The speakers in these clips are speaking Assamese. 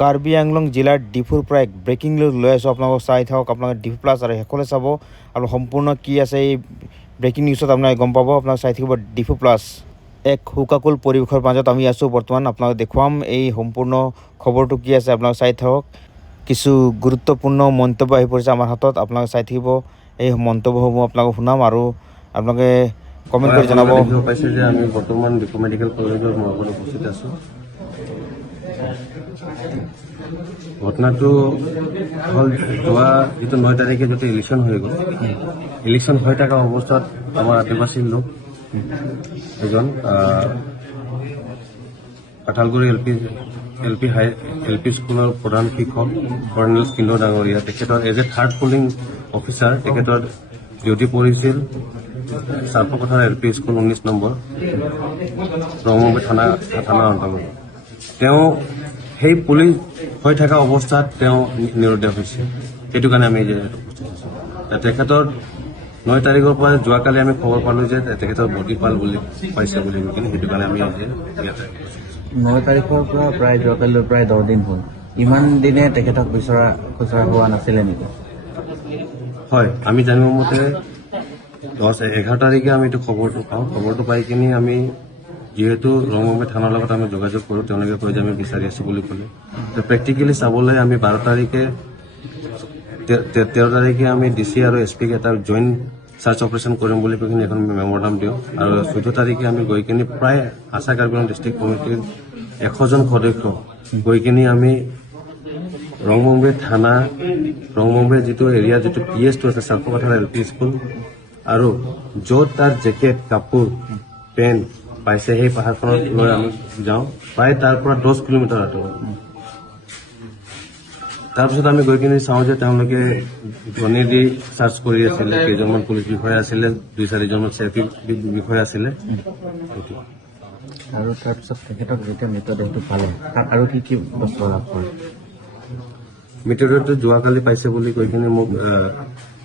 কাৰ্বি আংলং জিলাৰ ডিফুৰ পৰা এক ব্ৰেকিং নিউজ লৈ আছোঁ। আপোনালোকক চাই থাকক, আপোনালোকে ডিফু প্লাছ আৰু শেষলৈ চাব আৰু সম্পূৰ্ণ কি আছে এই ব্ৰেকিং নিউজত আপোনালোকে গম পাব। আপোনালোকে চাই থাকিব ডিফু প্লাছ। এক শোকাকুল পৰিৱেশৰ মাজত আমি আছোঁ বৰ্তমান। আপোনালোকে দেখুৱাম এই সম্পূৰ্ণ খবৰটো কি আছে, আপোনালোকে চাই থাকক। কিছু গুৰুত্বপূৰ্ণ মন্তব্য আহি পৰিছে আমাৰ হাতত, আপোনালোকে চাই থাকিব। এই মন্তব্যসমূহ আপোনালোকক শুনাম আৰু আপোনালোকে কমেণ্ট কৰি জনাব। দেখিব পাইছে যে আমি বৰ্তমান ডিফু মেডিকেল কলেজৰ মহাপত উপস্থিত আছোঁ। ঘটনাটো হ'ল যোৱা যিটো 9 তাৰিখে যিটো ইলেকশ্যন হৈ গ'ল, ইলেকশ্যন হৈ থকা অৱস্থাত আমাৰ আদিবাসী লোক এজন কাঠালগুৰি এল পি স্কুলৰ প্ৰধান শিক্ষক কৰ্ণেল কিন্দ ডাঙৰীয়া, তেখেতৰ as a third polling officer তেখেতৰ ডিউটি পৰিছিল চাৰ্পকথাৰ L P school 19 number Rangmukhi থানা অন্তৰ্গত। তেওঁ সেই পুলিং হৈ থকা অৱস্থাত তেওঁ নিৰুদ্দেশ হৈছে। সেইটো কাৰণে আমি উপস্থিত আছোঁ। তেখেতৰ 9 তাৰিখৰ পৰা যোৱাকালি আমি খবৰ পালোঁ যে তেখেতৰ বডি পাইছে বুলি কিনে, সেইটো কাৰণে আমি আজি ইয়াতে 9 তাৰিখৰ পৰা প্ৰায় যোৱাকালিলৈ প্ৰায় 10 দিন হ'ল। ইমান দিনে তেখেতক খুচৰা হোৱা নাছিলে নেকি? হয়, আমি জানিব মতে 11 তাৰিখে আমি এইটো খবৰটো পাওঁ। খবৰটো পাই কিনি আমি যিহেতু ৰঙমুখী থানাৰ লগত আমি যোগাযোগ কৰোঁ, তেওঁলোকে কয় যে আমি বিচাৰি আছোঁ বুলি ক'লে। প্ৰেক্টিকেলি চাবলৈ আমি 12 তাৰিখে 13 তাৰিখে আমি DC আৰু SP ক এটা জইণ্ট চাৰ্চ অপাৰেশ্যন কৰিম বুলি কৈ কিনি এখন মেম'ৰাণ্ডাম দিওঁ আৰু 14 তাৰিখে আমি গৈ কিনি প্ৰায় আছাম কাৰ্বি আংলং ডিষ্ট্ৰিক্ট কমিটিৰ 100জন সদস্য গৈ কিনি আমি ৰঙমুখী থানা, ৰঙমুখী যিটো এৰিয়া যিটো PS2 আছে চাৰ্পকথাৰ এল পি স্কুল আৰু য'ত তাৰ জেকেট কাপোৰ পেণ্ট পাইছে সেই পাহাৰখনত লৈ আমি যাওঁ, প্ৰায় তাৰ পৰা 10 কিলোমিটাৰ আঁতৰত। তাৰপিছত আমি গৈ কিনি চাওঁ যে তেওঁলোকে গণি দি চাৰ্চ কৰি আছিলে। কেইজনমান পুলিচ বিষয়া আছিলে, 2-4জনমান CRP বিষয়া আছিলে। আৰু তাৰপিছত তেখেতক যেতিয়া মৃতদেহটো পালে তাত আৰু কি বস্তু লাভ কৰে? মৃতদেহটো যোৱাকালি পাইছে বুলি কৈ কিনি মোক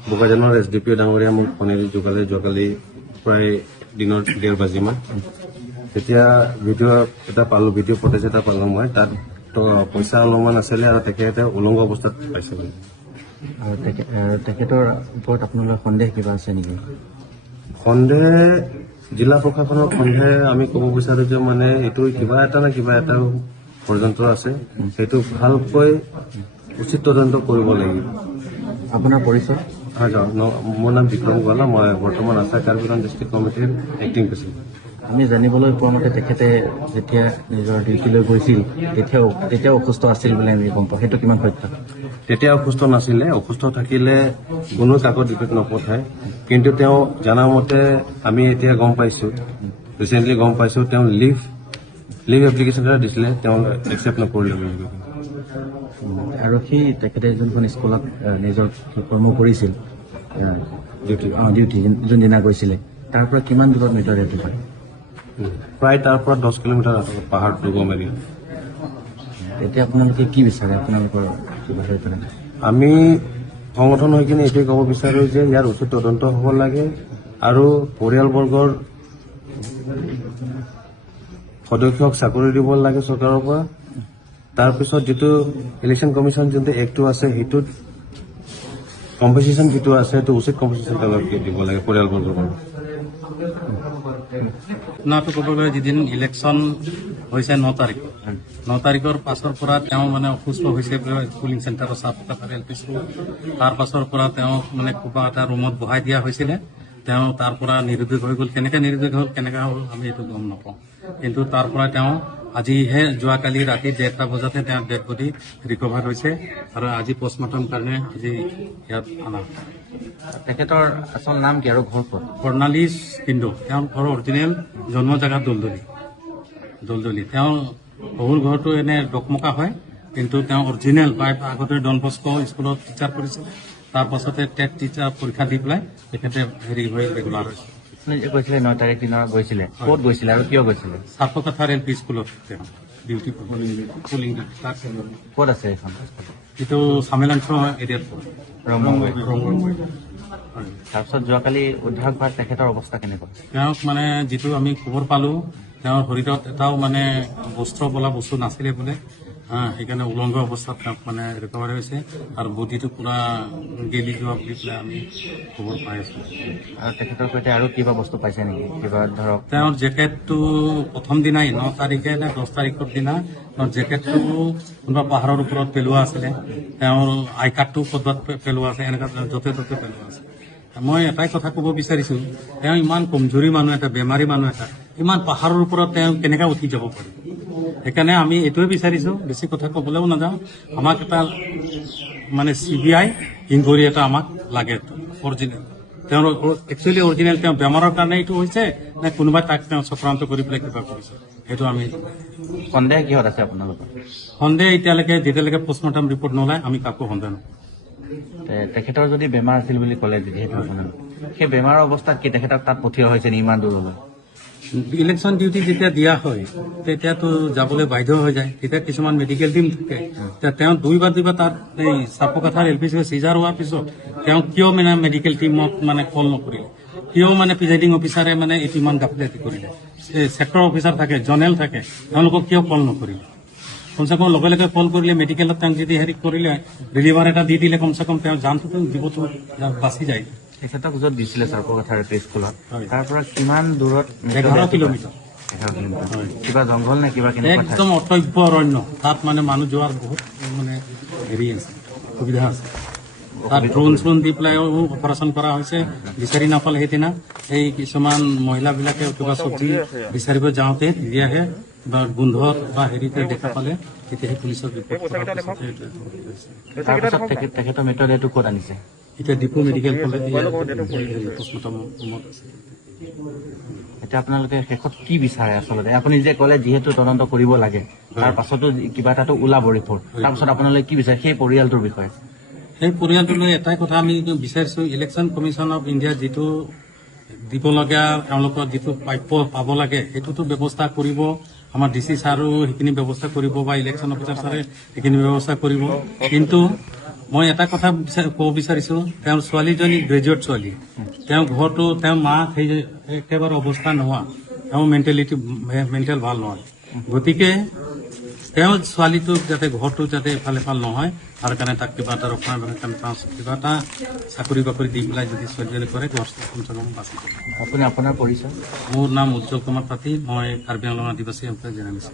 বোকাজানৰ SDP ডাঙৰীয়া মোক ফোনেদি যোৱাকালি প্ৰায় দিনৰ 1:30 বাজিমান তেতিয়া ভিডিঅ' এটা পালোঁ, ভিডিঅ' ফুটেজ এটা পালোঁ মই। তাত পইচা অলপমান আছিলে আৰু তেখেতে উলংগ অৱস্থাত পাইছে বুলি। আৰু তেখেতৰ ওপৰত আপোনালোকৰ সন্দেহ কিবা আছে নেকি? সন্দেহ জিলা প্ৰশাসনৰ সন্দেহ আমি ক'ব বিচাৰোঁ যে মানে এইটো কিবা এটা ষড়যন্ত্ৰ আছে, সেইটো ভালকৈ উচিত তদন্ত কৰিব লাগিব। আপোনাৰ পৰিচয়? হয়, মোৰ নাম বিক্ৰম গোৱালা। মই বৰ্তমান আছাম কাৰ্বি আংলং ডিষ্ট্ৰিক্ট কমিটিৰ এক্টিং প্ৰেচিডেণ্ট। আমি জানিবলৈ পোৱা মতে তেখেতে যেতিয়া নিজৰ ডিউটিলৈ গৈছিল তেতিয়াও অসুস্থ আছিল বুলি আমি গম পাওঁ, সেইটো কিমান সত্য? তেতিয়া অসুস্থ নাছিলে। অসুস্থ থাকিলে কোনো কাকত ডিউটিত নপঠায়, কিন্তু তেওঁ জনামতে আমি এতিয়া গম পাইছোঁ, ৰিচেণ্টলি গম পাইছোঁ তেওঁ লিভ এপ্লিকেশ্যন এটা দিছিলে, তেওঁ একচেপ্ট নকৰিলে বুলি কৈ। আৰু তেখেতে যোনখন স্কুলত নিজৰ কৰ্ম কৰিছিল ডিউটি যোনদিনা গৈছিলে তাৰ পৰা কিমান দূৰত মৃতদেহটো পায়? প্ৰায় তাৰ পৰা 10 কিলোমিটাৰ আঁতৰত পাহাৰ দুৰ্গম এৰিয়া। এতিয়া আপোনালোকে কি বিচাৰে? আপোনালোকৰ কিবা হৈ পেলাই আমি সংগঠন হৈ কিনে এইটোৱে ক'ব বিচাৰোঁ যে ইয়াৰ উচিত তদন্ত হ'ব লাগে আৰু পৰিয়ালবৰ্গৰ সদস্যক চাকৰি দিব লাগে চৰকাৰৰ পৰা। তাৰপিছত যিটো ইলেকশ্যন কমিশ্যন যোনটো এক্টটো আছে, সেইটোত কম্পেনচেশ্যন যিটো আছে সেইটো উচিত কম্পেনচেশ্যন তেওঁলোকে দিব লাগে পৰিয়ালবৰ্গৰ পৰা। ঘটনাটো ক'ব গ'লে যিদিন ইলেকশ্যন হৈছে 9 তাৰিখৰ পাছৰ পৰা তেওঁ মানে অসুস্থ হৈছে পুলিং চেণ্টাৰৰ চাৰ্পকথাৰ এল পি স্কুল। তাৰ পাছৰ পৰা তেওঁ মানে ক'ৰবাত এটা ৰুমত বহাই দিয়া হৈছিলে। তেওঁ তাৰ পৰা নিৰুদ্দেশ হৈ গ'ল। কেনেকৈ নিৰুদ্দেশ হ'ল আমি এইটো গম নাপাওঁ, কিন্তু তাৰ পৰা তেওঁ আজিহে যোৱাকালি ৰাতি 1:30 বজাতহে তেওঁৰ ডেড বডি ৰিকভাৰ হৈছে আৰু আজি পষ্টমৰ্টম কাৰণে আজি ইয়াত অনা। তেখেতৰ আচল নাম কি আৰু ঘৰ ক'ত? কৰ্ণালিছ কিন্দো। তেওঁৰ ঘৰ অৰিজিনেল জন্ম জেগা দলদলি। তেওঁৰ বহুল ঘৰটো এনে ডকমকা হয়, কিন্তু তেওঁ অৰিজিনেল আগতে ডন বস্কো স্কুলত টিচাৰ কৰিছিল। তাৰ পাছতে টেট টিচাৰ পৰীক্ষা দি পেলাই তেখেতে হৈ ৰেগুলাৰ হৈছে। গৈছিলে 9 তাৰিখ দিনা গৈছিলে, ক'ত গৈছিলে আৰু কিয় গৈছিলে? চাৰ্পকথাৰ এল পি স্কুলত তেওঁ ডিউটি পুলিং ক'ত আছে এইখন? এইটো চামেলাংশ এৰিয়াত ৰঙমুখী। তাৰপিছত যোৱাকালি উদ্ধাৰ হোৱাত তেখেতৰ অৱস্থা কেনেকুৱা? তেওঁক মানে যিটো আমি খবৰ পালোঁ, তেওঁৰ শৰীৰত এটাও মানে বস্ত্ৰ বোলা বস্তু নাছিলে বোলে, সেইকাৰণে উলংঘ অৱস্থাত তেওঁক মানে ৰিকভাৰী হৈছে আৰু বডিটো পুৰা গেলি যোৱা বুলি পেলাই আমি খবৰ পাই আছোঁ। আৰু তেখেতৰ সৈতে আৰু কিবা বস্তু পাইছে নেকি, কিবা ধৰক? তেওঁৰ জেকেটটো প্ৰথম দিনাই 9 তাৰিখে নে 10 তাৰিখৰ দিনা তেওঁৰ জেকেটটো কোনোবা পাহাৰৰ ওপৰত পেলোৱা আছিলে, তেওঁৰ আই কাৰ্ডটো ক'ৰবাত পেলোৱা আছে, এনেকুৱা য'তে ত'তে পেলোৱা আছে। মই এটাই কথা ক'ব বিচাৰিছোঁ, তেওঁ ইমান কমজুৰি মানুহ এটা, বেমাৰী মানুহ এটা, ইমান পাহাৰৰ ওপৰত তেওঁ কেনেকৈ উঠি যাব পাৰে। সেইকাৰণে আমি এইটোৱে বিচাৰিছোঁ, বেছি কথা ক'বলৈও নাযাওঁ, আমাক এটা মানে CBI ইনকুৱাৰী এটা আমাক লাগে, অৰিজিনেল। তেওঁৰ একচুৱেলি অৰিজিনেল তেওঁ বেমাৰৰ কাৰণে এইটো হৈছে নে কোনোবাই তাক তেওঁ চক্ৰান্ত কৰি পেলাই কিবা কৰিছে, সেইটো আমি সন্দেহ কিহত আছে আপোনালোকৰ? সন্দেহ এতিয়ালৈকে যেতিয়ালৈকে পষ্টমৰ্টম ৰিপৰ্ট নোলায় আমি কাকো সন্দেহ নকৰোঁ। তেখেতৰ যদি বেমাৰ আছিল বুলি ক'লে, যিহেতু সেই বেমাৰৰ অৱস্থাত কি তেখেতক তাত পঠিওৱা হৈছে নি ইমান দূৰলৈ? ইলেকশ্যন ডিউটি যেতিয়া দিয়া হয় তেতিয়াতো যাবলৈ বাধ্য হৈ যায়, তেতিয়া কিছুমান মেডিকেল টিম থাকে, তেওঁ দুইবাৰ তাত এই চাপকাথাৰ LPC চিজাৰ হোৱাৰ পিছত তেওঁ কিয় মানে মেডিকেল টিমক মানে কল নকৰিলে, কিয় মানে প্ৰিজাইডিং অফিচাৰে মানে এইটো ইমান গাফিলতি কৰিলে, ছেক্টৰ অফিচাৰ থাকে, জনেল থাকে, তেওঁলোকক কিয় কল নকৰিলে? কমচে কম লগে লগে কল কৰিলে মেডিকেলত তেওঁক যদি হেৰি কৰিলে ৰিলিভাৰ এটা দি দিলে কমচে কম তেওঁৰ জানটোতো জীৱটো বাচি যায়। তেখেতক য'ত দিছিলে চাপকাথাৰ স্কুলত, তাৰ পৰা কিমান দূৰত? 11 কিলোমিটাৰ। 11 কিলোমিটাৰ। কিবা জংঘল নে কিবা কেনেকুৱা ঠাই? একদম অটব্য অৰণ্য, তাত মানে মানুহ যোৱাৰ বহুত মানে হেৰি আছে, সুবিধা আছে। তাত ড্ৰোন দি পেলাই অপাৰেশ্যন কৰা হৈছে, বিচাৰি নাপালে সেইদিনা এই কিছুমান মহিলাবিলাকে কিবা চব্জি বিচাৰিব যাওঁতে তেতিয়াহে বা গোন্ধত বা হেৰিতে দেখা পালে তেতিয়াহে পুলিচক ৰিপৰ্ট কৰাৰ পিছতে এইটো হৈছে। তাৰপিছত তেখেতৰ মৃতদেহটো ক'ত আনিছে? এতিয়া ডিপু মেডিকেল কলেজ পষ্টমৰ্টম ৰুমত আছে। এতিয়া আপোনালোকে শেষত কি বিচাৰে আচলতে? আপুনি যে ক'লে যিহেতু তদন্ত কৰিব লাগে, তাৰ পাছতো কিবা এটাতো ওলাব ৰিপৰ্ট, তাৰপিছত আপোনালোকে কি বিচাৰে সেই পৰিয়ালটোৰ বিষয়ে? সেই পৰিয়ালটোলৈ এটাই কথা আমি বিচাৰিছোঁ, ইলেকশ্যন কমিশ্যন অফ ইণ্ডিয়া যিটো দিবলগীয়া তেওঁলোকৰ যিটো প্ৰাপ্য পাব লাগে সেইটোতো ব্যৱস্থা কৰিব, আমাৰ DC ছাৰো সেইখিনি ব্যৱস্থা কৰিব বা ইলেকশ্যন অফিচাৰ ছাৰে সেইখিনি ব্যৱস্থা কৰিব। কিন্তু মই এটা কথা ক'ব বিচাৰিছোঁ, তেওঁৰ ছোৱালীজনী গ্ৰেজুৱেট ছোৱালী, তেওঁৰ ঘৰটো তেওঁৰ মা সেই একেবাৰে অৱস্থা নোহোৱা, তেওঁৰ মেণ্টেল ভাল নহয়, গতিকে তেওঁ ছোৱালীটোক যাতে ঘৰটো যাতে এফাল নহয় তাৰ কাৰণে তাক কিবা এটা ৰক্ষণাবেক্ষণ কিবা এটা চাকৰি বাকৰি দি পেলাই যদি ছোৱালীজনী কৰে ঘৰটো কমচে কম বাচি যাব। আপুনি আপোনাৰ পৰিচয়? মোৰ নাম উজ্জ্বল কুমাৰ পাতি, মই কাৰ্বি আংলং আদিবাসী অঞ্চলৰ জেনেৰেল।